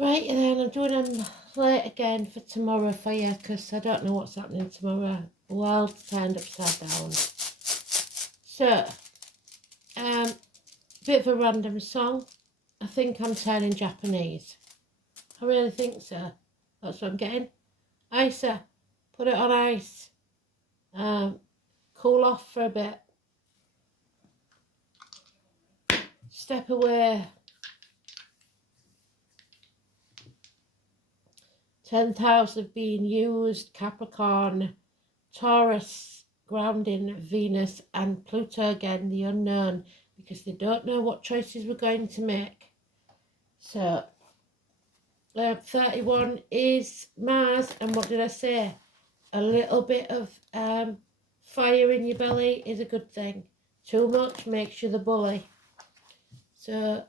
Right, and then I'm doing them late again for tomorrow for you because I don't know what's happening tomorrow. The world's turned upside down. So, bit of a random song. I think I'm turning Japanese. I really think so. That's what I'm getting. Isa, put it on ice. Cool off for a bit. Step away. 10th house of being used, Capricorn, Taurus, grounding Venus, and Pluto again, the unknown, because they don't know what choices we're going to make. So, 31 is Mars, and what did I say? A little bit of fire in your belly is a good thing. Too much makes you the bully. So,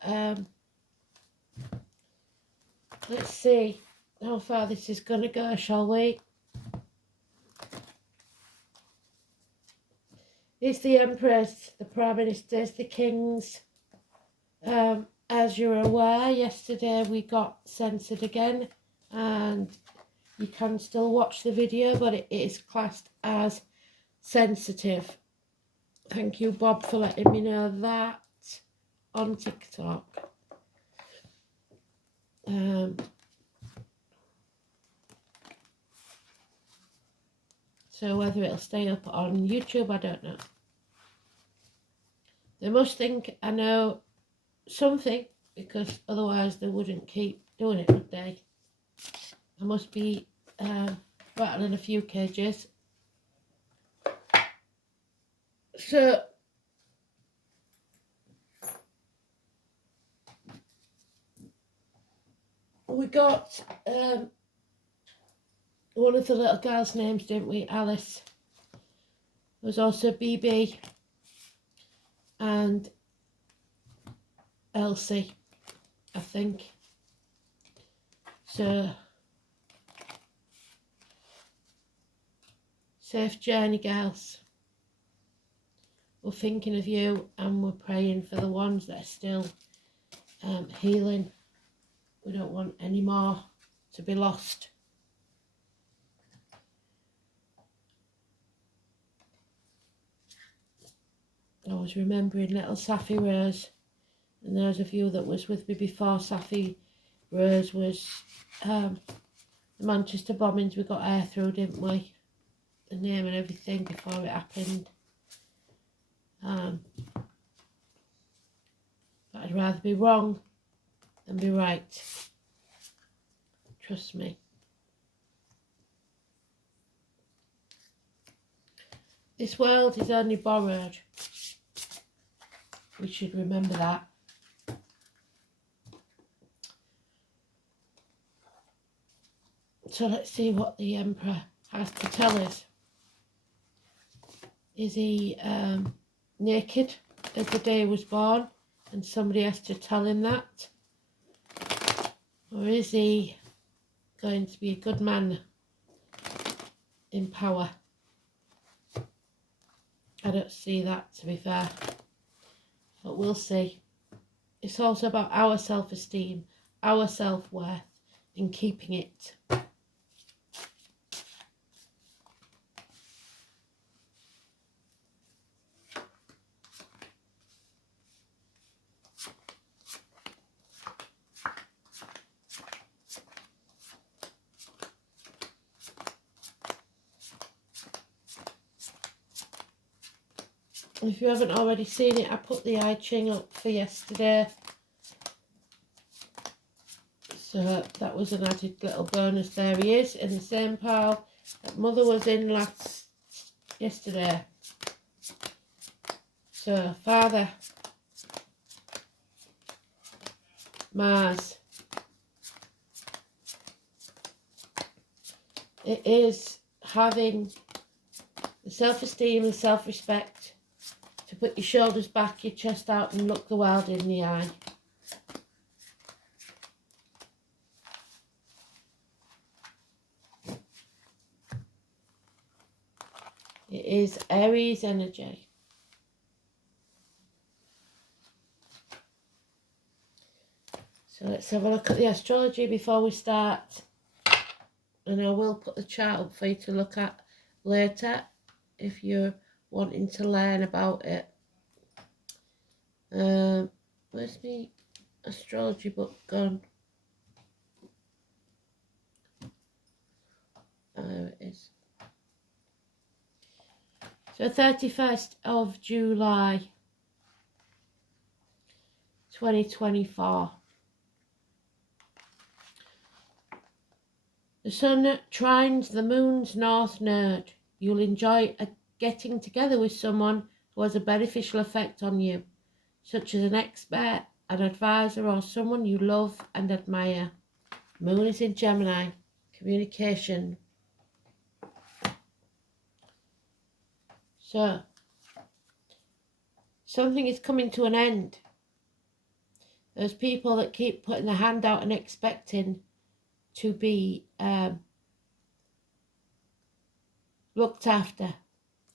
let's see how far this is going to go, shall we? It's the Empress, the Prime Ministers, the Kings. As you're aware, yesterday we got censored again, and you can still watch the video, but it is classed as sensitive. Thank you, Bob, for letting me know that on TikTok. So whether it'll stay up on YouTube, I don't know. They must think I know something, because otherwise they wouldn't keep doing it, would they? I must be rattling a few cages. So we got one of the little girls' names, didn't we? Alice. There was also BB and Elsie, I think. So, safe journey, girls. We're thinking of you, and we're praying for the ones that are still healing. We don't want any more to be lost. I was remembering little Safi Rose, and those of you that was with me before Safi Rose was the Manchester bombings. We got air through, didn't we? The name and everything before it happened. But I'd rather be wrong than be right. Trust me. This world is only borrowed. We should remember that. So let's see what the Emperor has to tell us. Is he naked as the day he was born and somebody has to tell him that? Or is he going to be a good man in power? I don't see that, to be fair. But we'll see. It's also about our self-esteem, our self-worth, and keeping it. If you haven't already seen it, I put the I Ching up for yesterday. So that was an added little bonus. There he is in the same pile that Mother was in yesterday. So Father, Mars. It is having the self-esteem and self-respect to put your shoulders back, your chest out, and look the world in the eye. It is Aries energy. So Let's have a look at the astrology before we start. And I will put the chart up for you to look at later if you're wanting to learn about it. Where's the astrology book gone? There it is. So 31st of July 2024. The sun trines the moon's north node. You'll enjoy getting together with someone who has a beneficial effect on you, such as an expert, an advisor, or someone you love and admire. Moon is in Gemini. Communication. So, something is coming to an end. There's people that keep putting their hand out and expecting to be looked after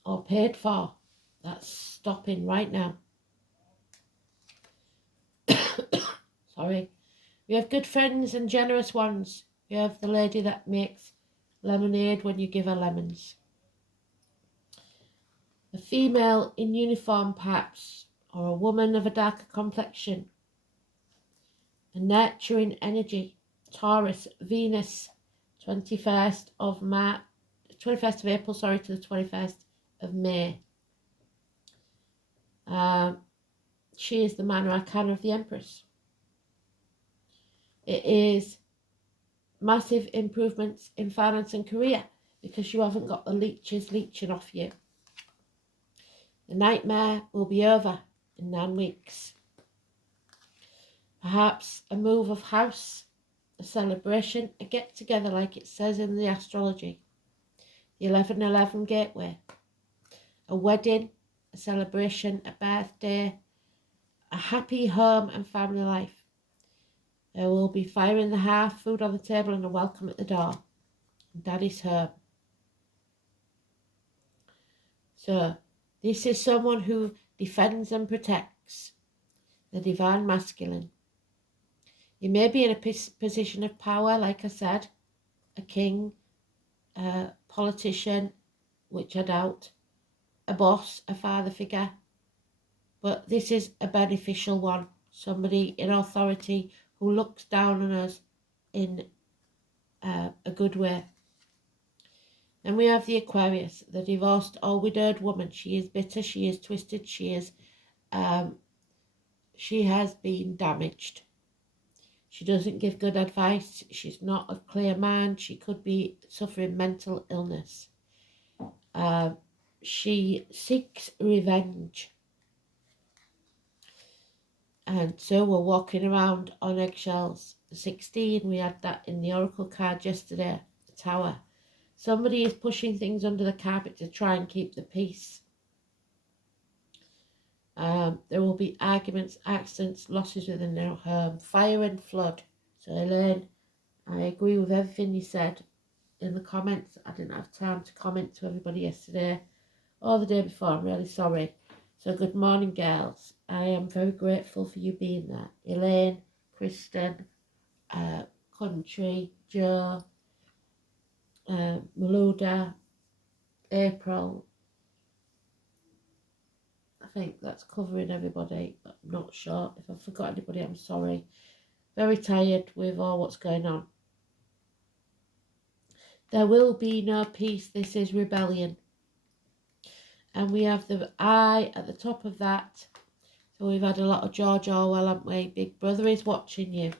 or paid for. That's stopping right now. Sorry. We have good friends and generous ones. We have the lady that makes lemonade when you give her lemons. A female in uniform perhaps, or a woman of a darker complexion. A nurturing energy. Taurus, Venus, 21st of April, to the 21st of May. She is the Minor Arcana of the Empress. It is massive improvements in finance and career because you haven't got the leeches leeching off you. The nightmare will be over in 9 weeks. Perhaps a move of house, a celebration, a get-together like it says in the astrology. The 1111 gateway. A wedding, a celebration, a birthday, a happy home and family life. There will be fire in the hearth, food on the table and a welcome at the door. Daddy's home. So, this is someone who defends and protects. The divine masculine. You may be in a position of power, like I said, a king, a politician, which I doubt, a boss, a father figure, but this is a beneficial one, somebody in authority who looks down on us in a good way. And we have the Aquarius, the divorced or widowed woman. She is bitter, she is twisted, she has been damaged. She doesn't give good advice. She's not of clear mind. She could be suffering mental illness. She seeks revenge. And so we're walking around on eggshells. 16, we had that in the Oracle card yesterday, the Tower. Somebody is pushing things under the carpet to try and keep the peace. There will be arguments, accidents, losses within their home, fire and flood. So Elaine, I agree with everything you said in the comments. I didn't have time to comment to everybody yesterday or the day before. I'm really sorry. So good morning, girls. I am very grateful for you being there. Elaine, Kristen, Country, Joe, Maluda, April. I think that's covering everybody, but I'm not sure. If I forgot anybody, I'm sorry. Very tired with all what's going on. There will be no peace. This is rebellion. And we have the I at the top of that. So we've had a lot of George Orwell, haven't we? Big Brother is watching you.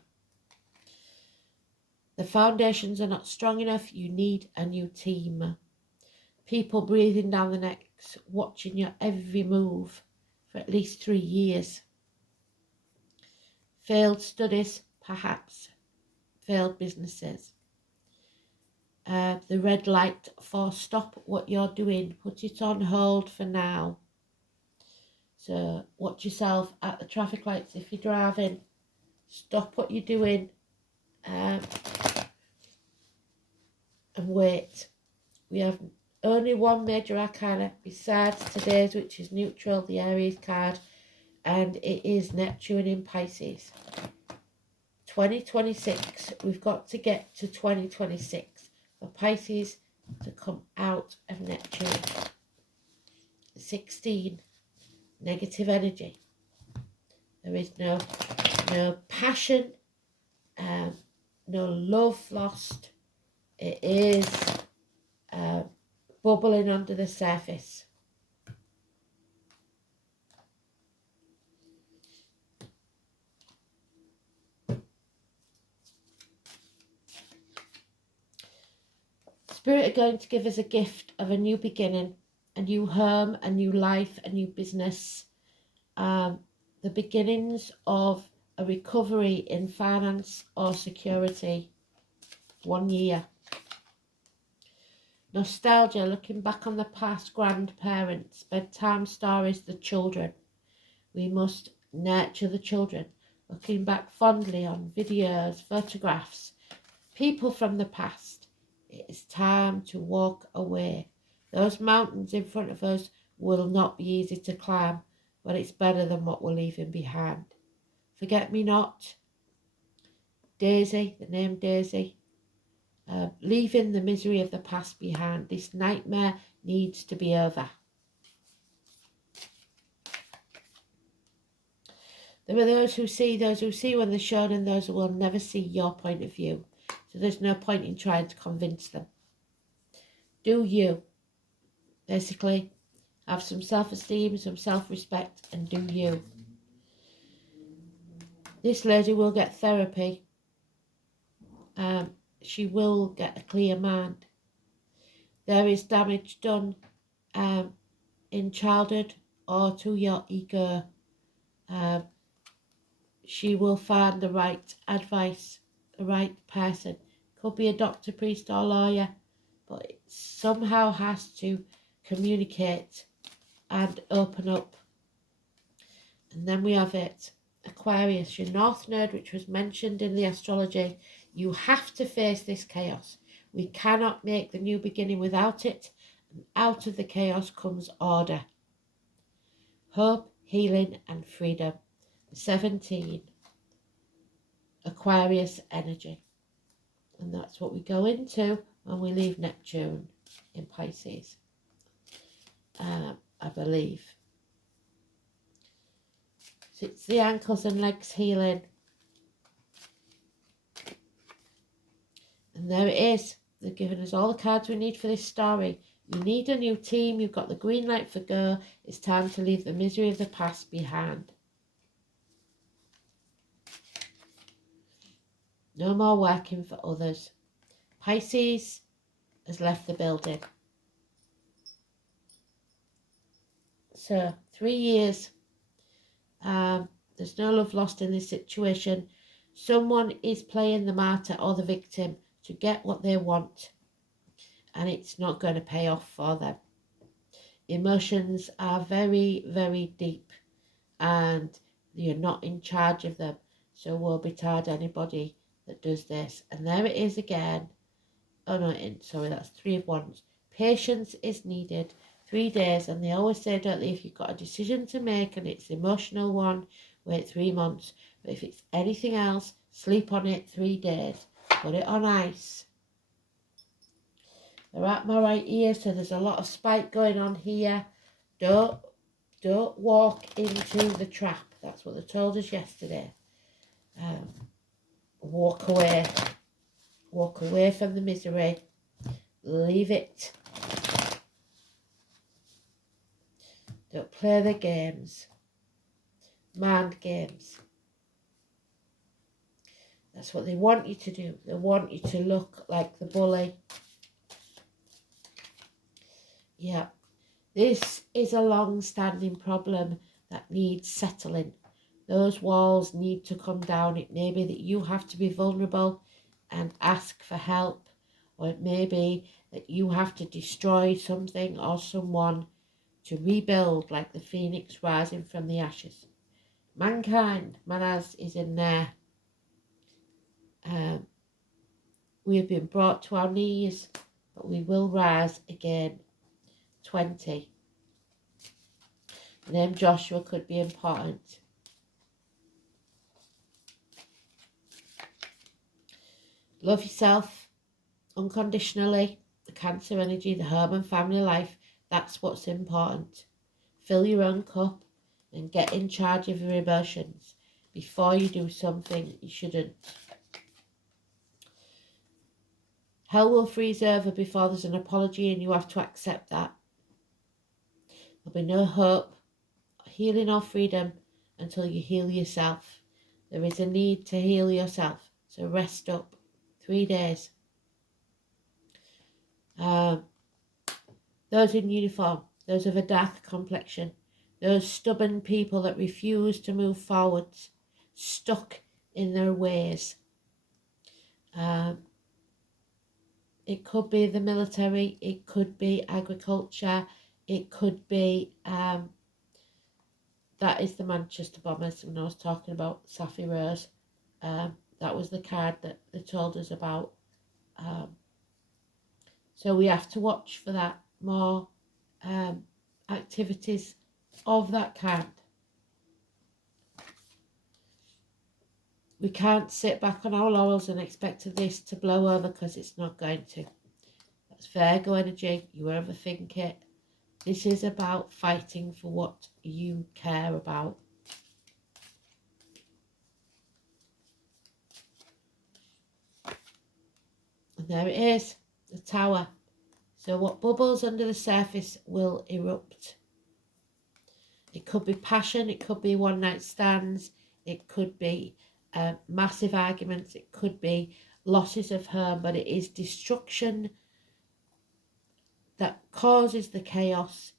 The foundations are not strong enough. You need a new team. People breathing down the necks, watching your every move for at least 3 years. Failed studies, perhaps. Failed businesses. The red light for stop what you're doing. Put it on hold for now. So watch yourself at the traffic lights if you're driving. Stop what you're doing and wait. We have only one major arcana besides today's, which is neutral, the Aries card, and it is Neptune in Pisces. 2026. We've got to get to 2026 for Pisces to come out of Neptune. 16, negative energy. There is no passion, no love lost. It is bubbling under the surface. Spirit are going to give us a gift of a new beginning, a new home, a new life, a new business. The beginnings of a recovery in finance or security. 1 year. Nostalgia, looking back on the past, grandparents, bedtime stories, the children. We must nurture the children, looking back fondly on videos, photographs, people from the past. It is time to walk away. Those mountains in front of us will not be easy to climb, but it's better than what we're leaving behind. Forget me not. Daisy, the name Daisy. Leaving the misery of the past behind. This nightmare needs to be over. There are those who see when they're shown, and those who will never see your point of view. So there's no point in trying to convince them. Do you. Basically, have some self-esteem, some self-respect, and do you. This lady will get therapy. She will get a clear mind. There is damage done in childhood or to your ego. She will find the right advice, the right person. Could be a doctor, priest or lawyer, but it somehow has to communicate and open up. And then we have it, Aquarius, your North Node, which was mentioned in the astrology. You have to face this chaos. We cannot make the new beginning without it. And out of the chaos comes order. Hope, healing and freedom. 17. Aquarius energy. And that's what we go into when we leave Neptune in Pisces. I believe. So it's the ankles and legs healing. And there it is. They've given us all the cards we need for this story. You need a new team. You've got the green light for go. It's time to leave the misery of the past behind. No more working for others. Pisces has left the building. So 3 years. There's no love lost in this situation. Someone is playing the martyr or the victim to get what they want, and it's not going to pay off for them. Emotions are very, very deep, and you're not in charge of them. So woe betide anybody that does this. And there it is again. Oh no, sorry, that's 3 of Wands. Patience is needed. 3 days, and they always say, don't they, if you've got a decision to make and it's an emotional one, wait 3 months. But if it's anything else, sleep on it 3 days. Put it on ice. They're at my right ear, so there's a lot of spike going on here. Don't walk into the trap. That's what they told us yesterday. Walk away. Walk away from the misery. Leave it. Don't play the games. Mind games. That's what they want you to do. They want you to look like the bully. Yeah. This is a long-standing problem that needs settling. Those walls need to come down. It may be that you have to be vulnerable and ask for help. Or it may be that you have to destroy something or someone to rebuild, like the phoenix rising from the ashes. Mankind, Manas, is in there. We have been brought to our knees, but we will rise again. 20. The name Joshua could be important. Love yourself unconditionally. The Cancer energy, the home and family life, that's what's important. Fill your own cup and get in charge of your emotions before you do something you shouldn't. Hell will freeze over before there's an apology, and you have to accept that. There'll be no hope, healing or freedom until you heal yourself. There is a need to heal yourself, so rest up. 3 days. Those in uniform, those of a dark complexion, those stubborn people that refuse to move forwards, stuck in their ways. It could be the military, it could be agriculture, it could be, that is the Manchester bombers when I was talking about Safi Rose. That was the card that they told us about. So we have to watch for that, more activities of that kind. We can't sit back on our laurels and expect this to blow over, because it's not going to. That's Virgo energy. You overthink it. This is about fighting for what you care about. And there it is, the Tower. So what bubbles under the surface will erupt. It could be passion, it could be one-night stands, it could be massive arguments, it could be losses of home, but it is destruction that causes the chaos,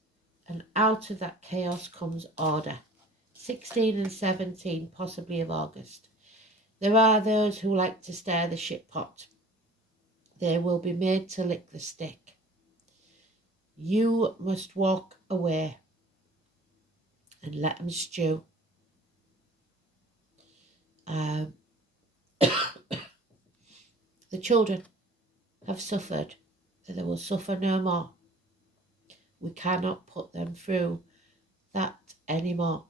and out of that chaos comes order. 16 and 17, possibly of August. There are those who like to stir the shit pot. They will be made to lick the stick. You must walk away and let them stew. The children have suffered, so they will suffer no more. We cannot put them through that anymore.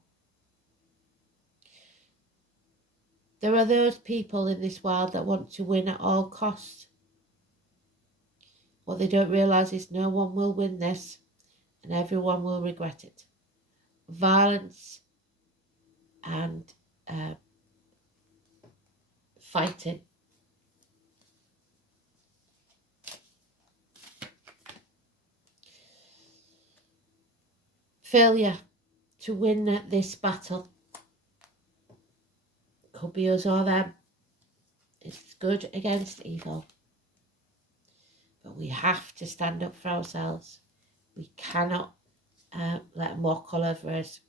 There are those people in this world that want to win at all costs. What they don't realise is no one will win this, and everyone will regret it. Violence and fighting. Failure to win this battle. Could be us or them. It's good against evil. But we have to stand up for ourselves. We cannot let them walk all over us.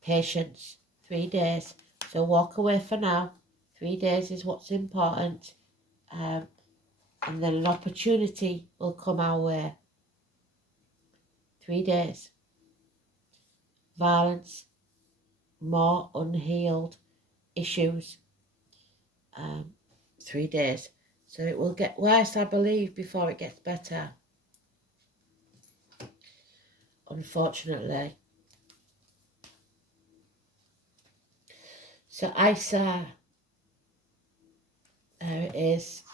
Patience. 3 days. So walk away for now. 3 days is what's important. And then an opportunity will come our way. 3 days. Violence. More unhealed issues. 3 days. So it will get worse, I believe, before it gets better. Unfortunately. So Isa, there it is.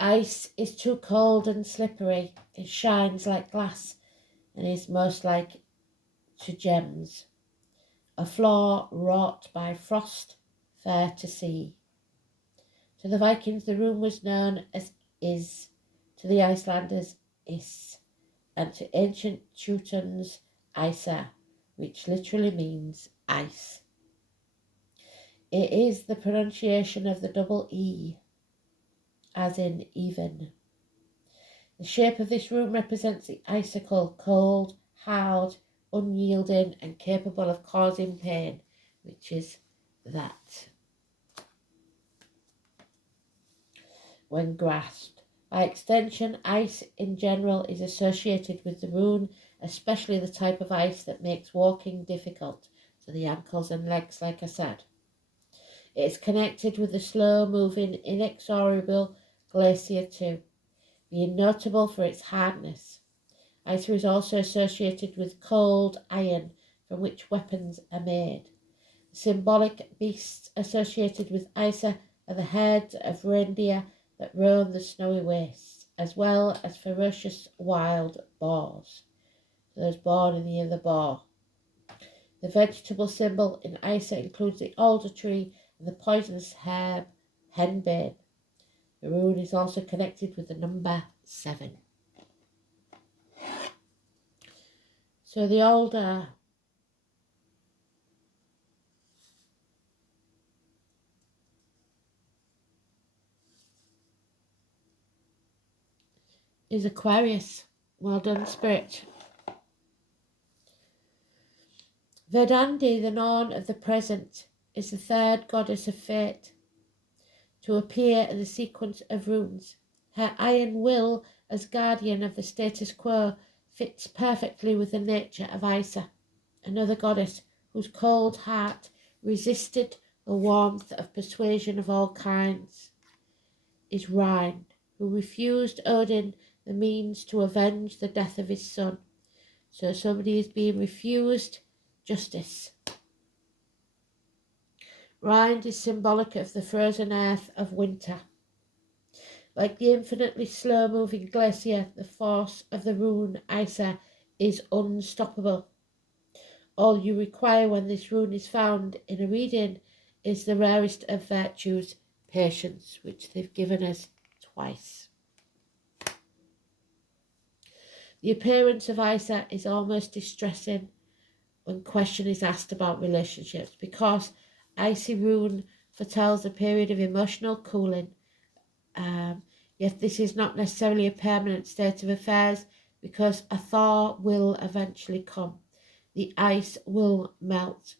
Ice is too cold and slippery. It shines like glass and is most like to gems. A floor wrought by frost, fair to see. To the Vikings the room was known as Is, to the Icelanders Is, and to ancient Teutons Isa, which literally means ice. It is the pronunciation of the double E, as in even. The shape of this room represents the icicle, cold, hard, unyielding, and capable of causing pain, which is that. When grasped. By extension, ice in general is associated with the rune, especially the type of ice that makes walking difficult, so the ankles and legs, like I said. It is connected with the slow-moving, inexorable glacier too, being notable for its hardness. Ice is also associated with cold iron, from which weapons are made. Symbolic beasts associated with Isa are the heads of reindeer that roam the snowy wastes, as well as ferocious wild boars. Those born in the year of the boar. The vegetable symbol in Isa includes the alder tree and the poisonous herb henbane. The rune is also connected with the number 7. So the alder is Aquarius. Well done, Spirit. Verdandi, the Norn of the present, is the third goddess of fate to appear in the sequence of runes. Her iron will as guardian of the status quo fits perfectly with the nature of Isa, another goddess whose cold heart resisted the warmth of persuasion of all kinds. Is Rind, who refused Odin the means to avenge the death of his son. So somebody is being refused justice. Rind is symbolic of the frozen earth of winter. Like the infinitely slow-moving glacier, the force of the rune Isa is unstoppable. All you require when this rune is found in a reading is the rarest of virtues, patience, which they've given us twice. The appearance of Isa is almost distressing when question is asked about relationships, because Icy rune foretells a period of emotional cooling. Yet this is not necessarily a permanent state of affairs, because a thaw will eventually come. The ice will melt.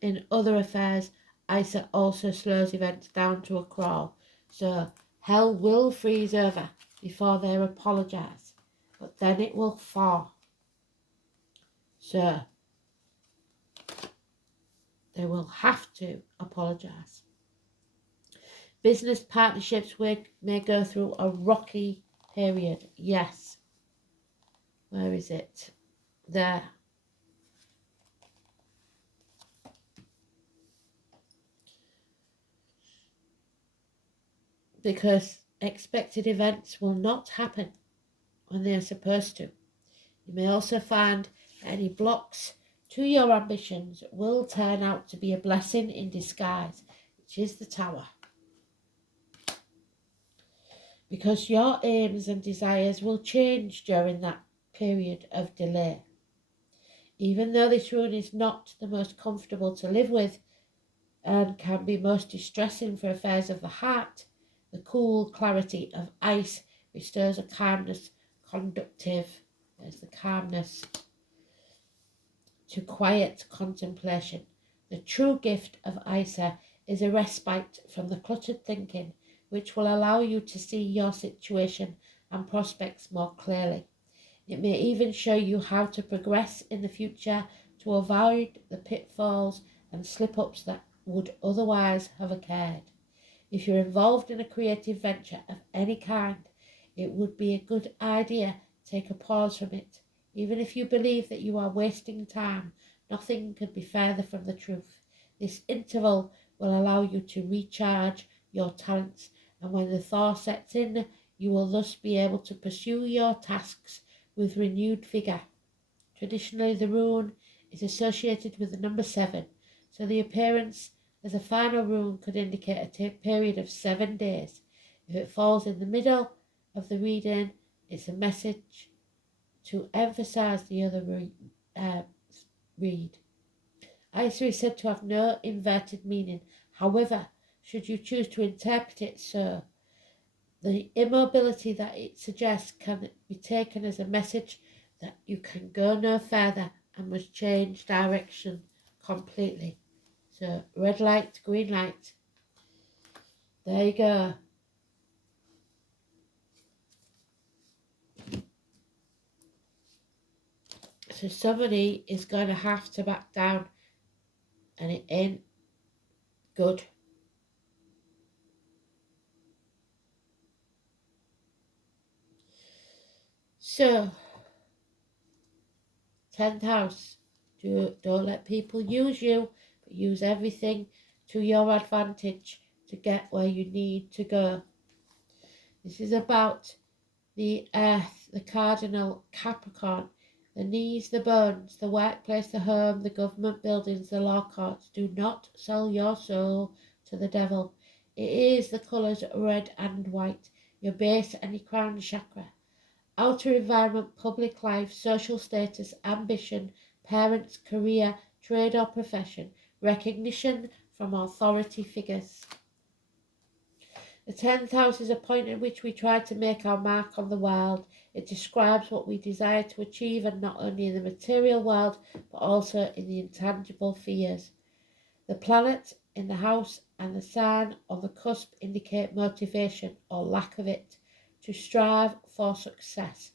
In other affairs, Isa also slows events down to a crawl. So hell will freeze over before they apologise, but then it will thaw. So they will have to apologise. Business partnerships may go through a rocky period. Yes. Where is it? There. Because expected events will not happen when they are supposed to. You may also find any blocks to your ambitions will turn out to be a blessing in disguise, which is the Tower. Because your aims and desires will change during that period of delay. Even though this rune is not the most comfortable to live with and can be most distressing for affairs of the heart, the cool clarity of ice bestows a calmness conductive, there's the calmness, to quiet contemplation. The true gift of Isa is a respite from the cluttered thinking, which will allow you to see your situation and prospects more clearly. It may even show you how to progress in the future to avoid the pitfalls and slip-ups that would otherwise have occurred. If you're involved in a creative venture of any kind, it would be a good idea to take a pause from it. Even if you believe that you are wasting time, nothing could be further from the truth. This interval will allow you to recharge your talents, and when the thaw sets in, you will thus be able to pursue your tasks with renewed vigour. Traditionally, the rune is associated with the number 7, so the appearance as a final rune could indicate a period of 7 days. If it falls in the middle of the reading, it's a message to emphasise the other read. Isa is said to have no inverted meaning. However, should you choose to interpret it so, the immobility that it suggests can be taken as a message that you can go no further and must change direction completely. So, red light, green light. There you go. So somebody is going to have to back down, and it ain't good. So, 10th house. Don't let people use you but use everything to your advantage to get where you need to go. This is about the earth, the cardinal Capricorn, the knees, the bones, the workplace, the home, the government buildings, the law courts. Do not sell your soul to the devil. It is the colours red and white, your base and your crown chakra. Outer environment, public life, social status, ambition, parents, career, trade or profession, recognition from authority figures. The 10th house is a point at which we try to make our mark on the world. It describes what we desire to achieve, and not only in the material world, but also in the intangible spheres. The planet in the house and the sign on the cusp indicate motivation, or lack of it, to strive for success.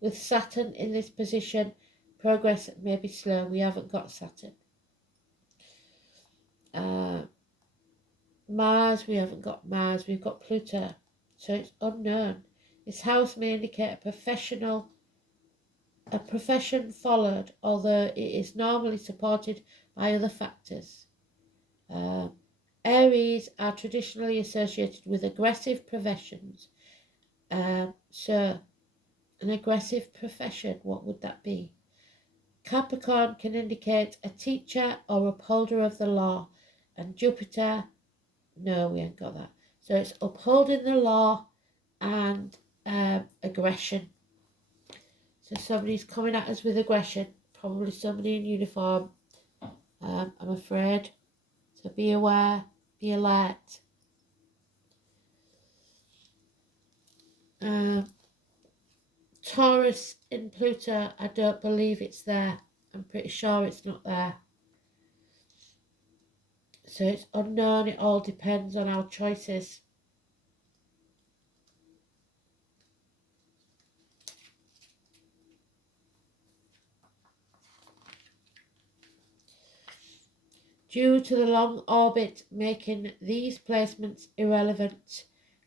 With Saturn in this position, progress may be slow. We haven't got Saturn. Mars, we haven't got Mars, we've got Pluto, so it's unknown. This house may indicate a profession followed, although it is normally supported by other factors. Aries are traditionally associated with aggressive professions. So, an aggressive profession, what would that be? Capricorn can indicate a teacher or upholder of the law, and Jupiter, no, we ain't got that. So it's upholding the law and aggression. So somebody's coming at us with aggression, probably somebody in uniform, I'm afraid. So be aware, be alert. Taurus in Pluto, I don't believe it's there. I'm pretty sure it's not there. So it's unknown, it all depends on our choices. Due to the long orbit making these placements irrelevant,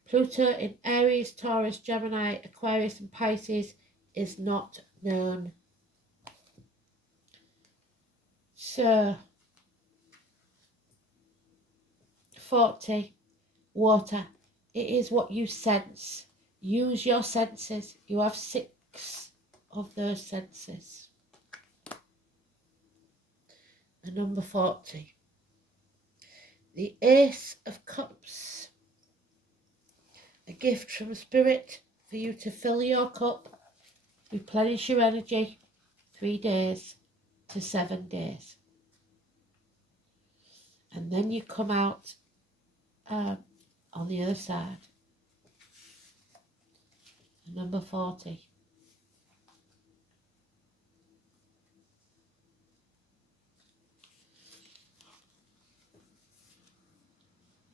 Pluto in Aries, Taurus, Gemini, Aquarius and Pisces is not known. So, 40, water. It is what you sense. Use your senses. You have 6 of those senses. And number 40. The Ace of Cups. A gift from Spirit for you to fill your cup, replenish your energy, 3 days to 7 days. And then you come out on the other side. Number 40.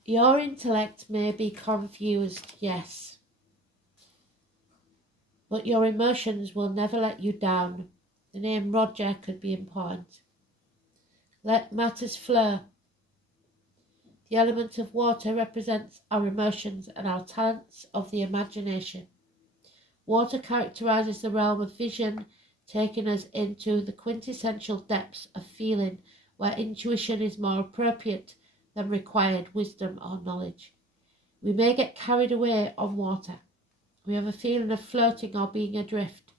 Your intellect may be confused, yes, but your emotions will never let you down. The name Roger could be important. Let matters flow. The element of water represents our emotions and our talents of the imagination. Water characterizes the realm of vision, taking us into the quintessential depths of feeling, where intuition is more appropriate than required wisdom or knowledge. We may get carried away on water. We have a feeling of floating or being adrift.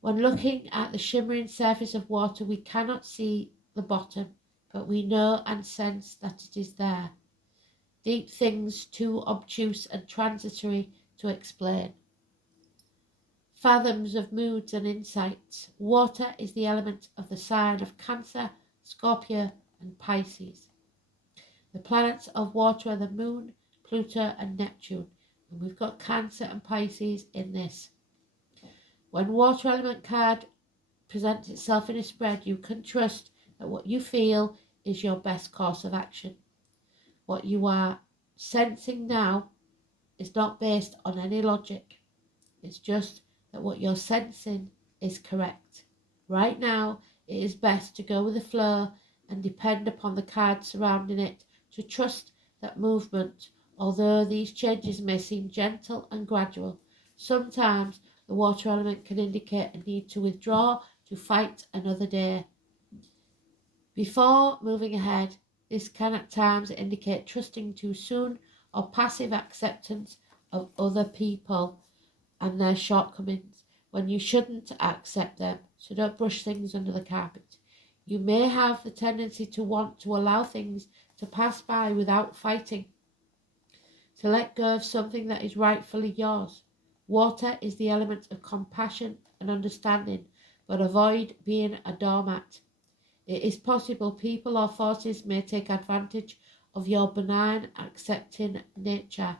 When looking at the shimmering surface of water, we cannot see the bottom, but we know and sense that it is there. Deep things too obtuse and transitory to explain. Fathoms of moods and insights. Water is the element of the sign of Cancer, Scorpio and Pisces. The planets of water are the Moon, Pluto and Neptune, and we've got Cancer and Pisces in this. When water element card presents itself in a spread, you can trust that what you feel is your best course of action. What you are sensing now is not based on any logic. It's just that what you're sensing is correct. Right now, it is best to go with the flow and depend upon the cards surrounding it, to trust that movement, although these changes may seem gentle and gradual. Sometimes the water element can indicate a need to withdraw to fight another day. Before moving ahead, this can at times indicate trusting too soon or passive acceptance of other people and their shortcomings when you shouldn't accept them, so don't brush things under the carpet. You may have the tendency to want to allow things to pass by without fighting, to let go of something that is rightfully yours. Water is the element of compassion and understanding, but avoid being a doormat. It is possible people or forces may take advantage of your benign, accepting nature.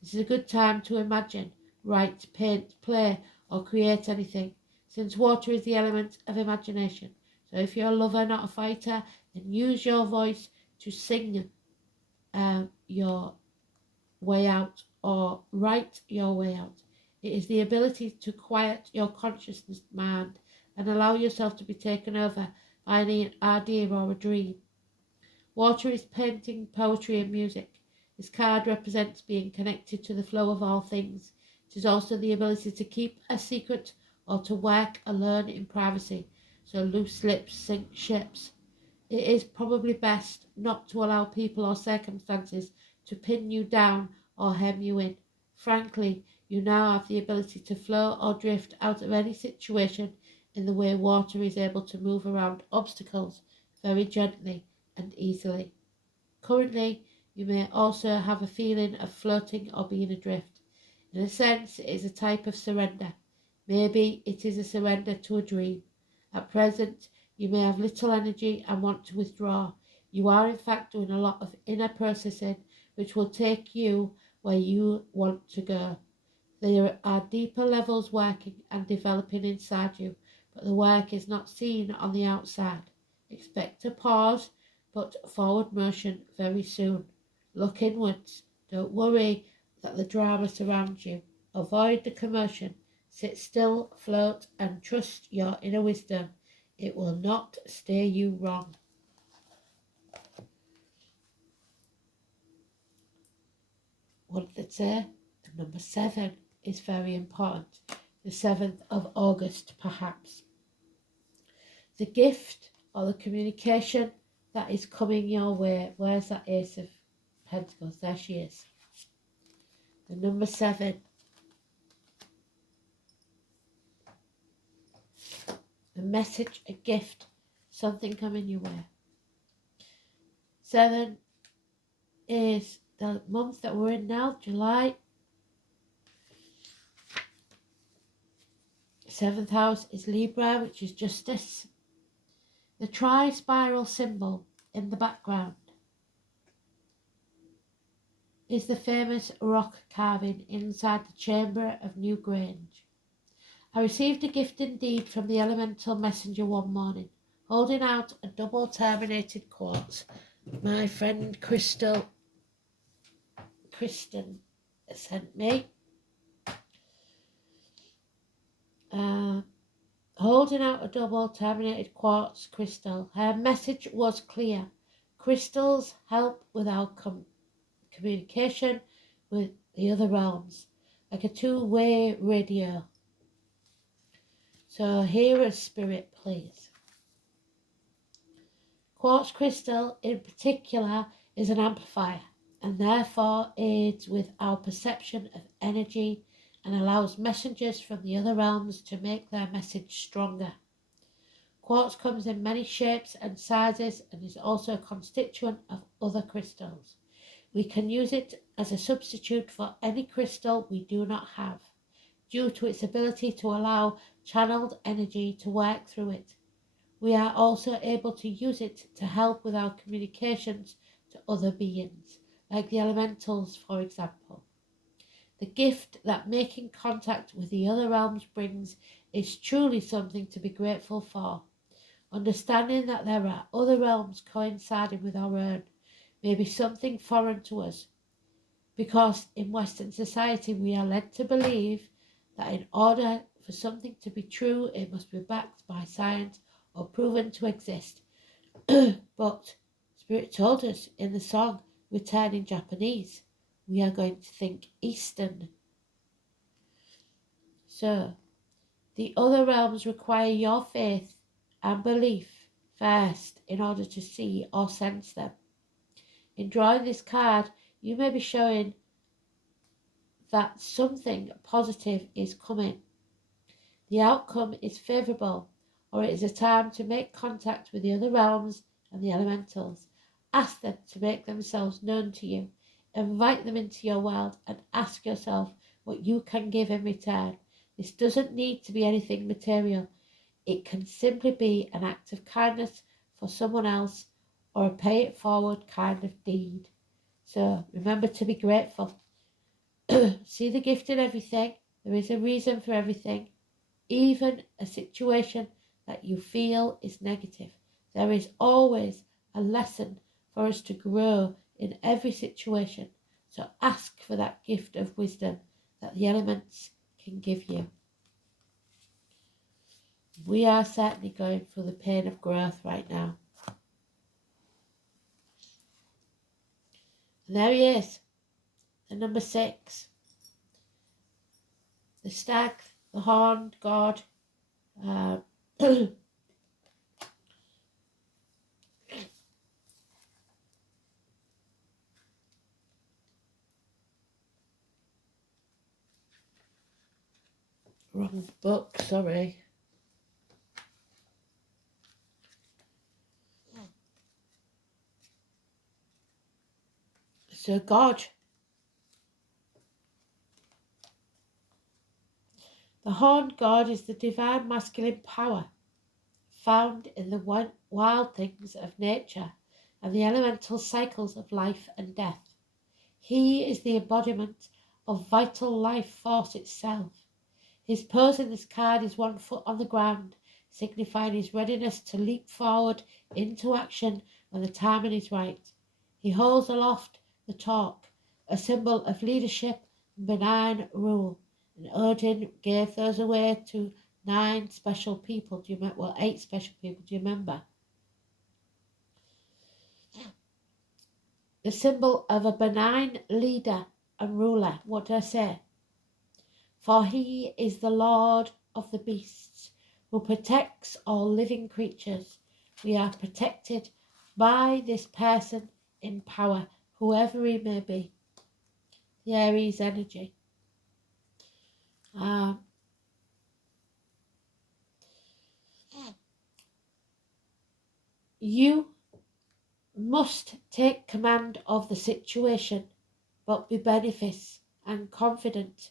This is a good time to imagine, write, paint, play, or create anything, since water is the element of imagination. So if you're a lover, not a fighter, then use your voice to sing your way out or write your way out. It is the ability to quiet your consciousness mind and allow yourself to be taken over by an idea or a dream. Water is painting, poetry and music. This card represents being connected to the flow of all things. It is also the ability to keep a secret or to work alone in privacy, so loose lips sink ships. It is probably best not to allow people or circumstances to pin you down or hem you in. Frankly, you now have the ability to flow or drift out of any situation in the way water is able to move around obstacles very gently and easily. Currently, you may also have a feeling of floating or being adrift. In a sense, it is a type of surrender. Maybe it is a surrender to a dream. At present, you may have little energy and want to withdraw. You are in fact doing a lot of inner processing which will take you where you want to go. There are deeper levels working and developing inside you, but the work is not seen on the outside. Expect a pause, but forward motion very soon. Look inwards. Don't worry that the drama surrounds you. Avoid the commotion. Sit still, float, and trust your inner wisdom. It will not steer you wrong. What did it say? Number 7 is very important. The 7th of August, perhaps. The gift or the communication that is coming your way. Where's that Ace of Pentacles? There she is. The number 7. A message, a gift, something coming your way. 7 is the month that we're in now, July. 7th house is Libra, which is justice. The tri-spiral symbol in the background is the famous rock carving inside the chamber of Newgrange. I received a gift indeed from the elemental messenger one morning, holding out a double terminated quartz. My friend Kristen sent me. Holding out a double terminated quartz crystal. Her message was clear. Crystals help with our communication with the other realms, like a two-way radio. So hear us, Spirit, please. Quartz crystal in particular is an amplifier and therefore aids with our perception of energy and allows messengers from the other realms to make their message stronger. Quartz comes in many shapes and sizes and is also a constituent of other crystals. We can use it as a substitute for any crystal we do not have, due to its ability to allow channeled energy to work through it. We are also able to use it to help with our communications to other beings, like the elementals, for example. The gift that making contact with the other realms brings is truly something to be grateful for. Understanding that there are other realms coinciding with our own may be something foreign to us, because in Western society we are led to believe that in order for something to be true, it must be backed by science or proven to exist. But Spirit told us in the song Returning Japanese, we are going to think Eastern. So, the other realms require your faith and belief first in order to see or sense them. In drawing this card, you may be showing that something positive is coming. The outcome is favourable, or it is a time to make contact with the other realms and the elementals. Ask them to make themselves known to you. Invite them into your world and ask yourself what you can give in return. This doesn't need to be anything material. It can simply be an act of kindness for someone else or a pay it forward kind of deed. So remember to be grateful. See the gift in everything. There is a reason for everything. Even a situation that you feel is negative. There is always a lesson for us to grow in every situation. So ask for that gift of wisdom that the elements can give you. We are certainly going through the pain of growth right now. And there he is, the number 6. The stag, the horned god, wrong book, sorry. So God, the horned god is the divine masculine power found in the wild things of nature and the elemental cycles of life and death. He is the embodiment of vital life force itself. His pose in this card is 1 foot on the ground, signifying his readiness to leap forward into action when the timing is right. He holds aloft the torque, a symbol of leadership and benign rule. And Odin gave those away to 9 special people. Do you remember? Well, 8 special people. Do you remember? The symbol of a benign leader and ruler. What do I say? For he is the Lord of the beasts, who protects all living creatures. We are protected by this person in power, whoever he may be. The Aries energy. You must take command of the situation, but be beneficent and confident.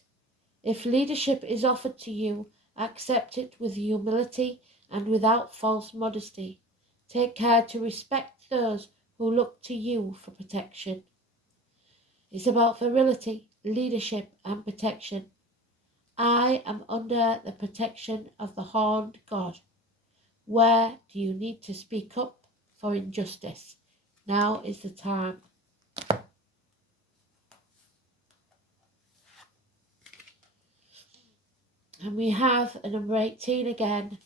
If leadership is offered to you, accept it with humility and without false modesty. Take care to respect those who look to you for protection. It's about virility, leadership and protection. I am under the protection of the horned god. Where do you need to speak up for injustice? Now is the time. And we have a number 18 again,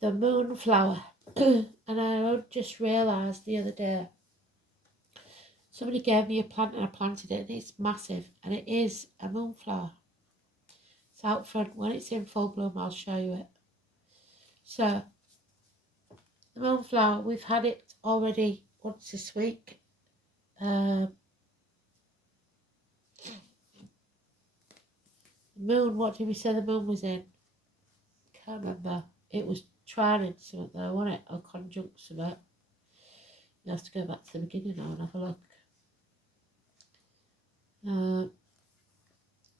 the moonflower. And I just realised the other day, somebody gave me a plant and I planted it and it's massive and it is a moonflower. It's out front. When it's in full bloom, I'll show you it. So, the moonflower, we've had it already once this week. Moon, what did we say the moon was in? Can't remember. It was trining something though, wasn't it? Or conjunct something. You have to go back to the beginning now and have a look.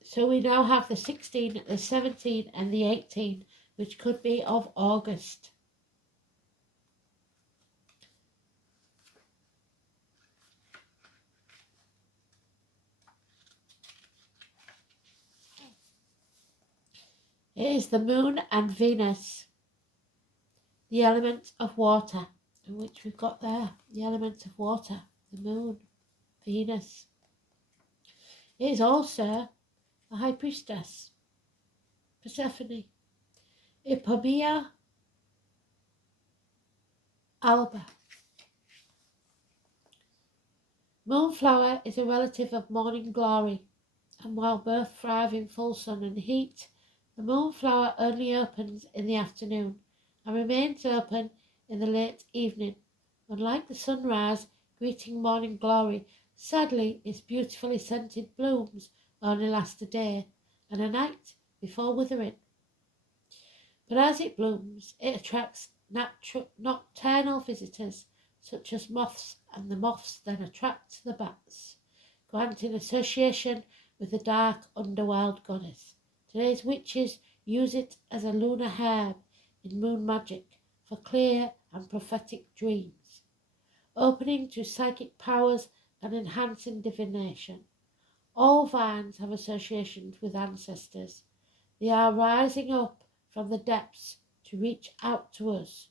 So we now have the 16, the 17 and the 18, which could be of August. It is the moon and Venus, the element of water, which we've got there, the element of water, the moon, Venus. It is also the high priestess, Persephone, Ipomea Alba. Moonflower is a relative of morning glory, and while both thrive in full sun and heat, the moonflower only opens in the afternoon and remains open in the late evening. Unlike the sunrise greeting morning glory, sadly its beautifully scented blooms only last a day and a night before withering. But as it blooms, it attracts nocturnal visitors, such as moths, and the moths then attract the bats, granting association with the dark underworld goddess. Today's witches use it as a lunar herb in moon magic for clear and prophetic dreams, opening to psychic powers and enhancing divination. All vines have associations with ancestors. They are rising up from the depths to reach out to us.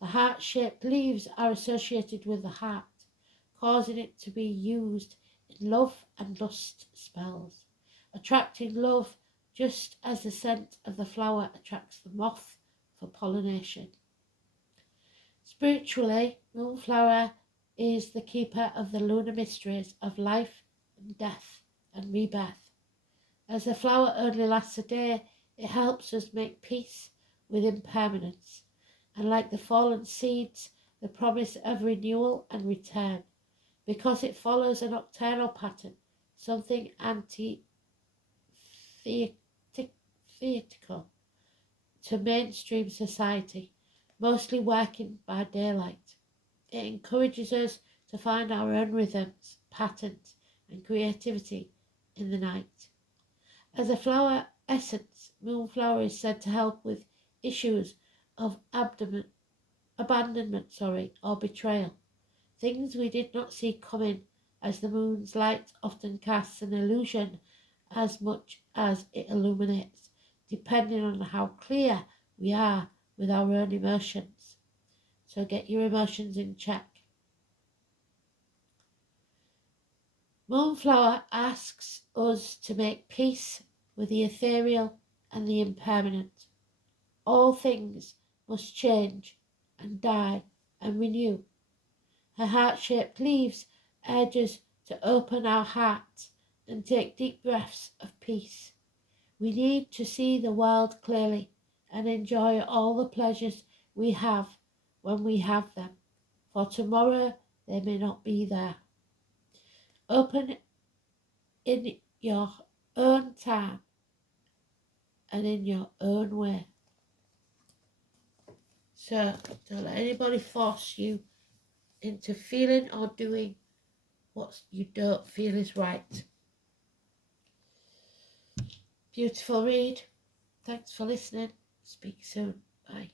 The heart-shaped leaves are associated with the heart, causing it to be used in love and lust spells, attracting love just as the scent of the flower attracts the moth for pollination. Spiritually, Moonflower is the keeper of the lunar mysteries of life and death and rebirth. As the flower only lasts a day, it helps us make peace with impermanence, and like the fallen seeds, the promise of renewal and return. Because it follows a nocturnal pattern, something anti-theatrical to mainstream society, mostly working by daylight. It encourages us to find our own rhythms, patterns, and creativity in the night. As a flower essence, Moonflower is said to help with issues of abandonment, or betrayal. Things we did not see coming, as the moon's light often casts an illusion as much as it illuminates, depending on how clear we are with our own emotions. So get your emotions in check. Moonflower asks us to make peace with the ethereal and the impermanent. All things must change and die and renew. Her heart-shaped leaves urge us to open our hearts and take deep breaths of peace. We need to see the world clearly and enjoy all the pleasures we have when we have them, for tomorrow they may not be there. Open in your own time and in your own way. So don't let anybody force you into feeling or doing what you don't feel is right. Beautiful read. Thanks for listening. Speak soon. Bye.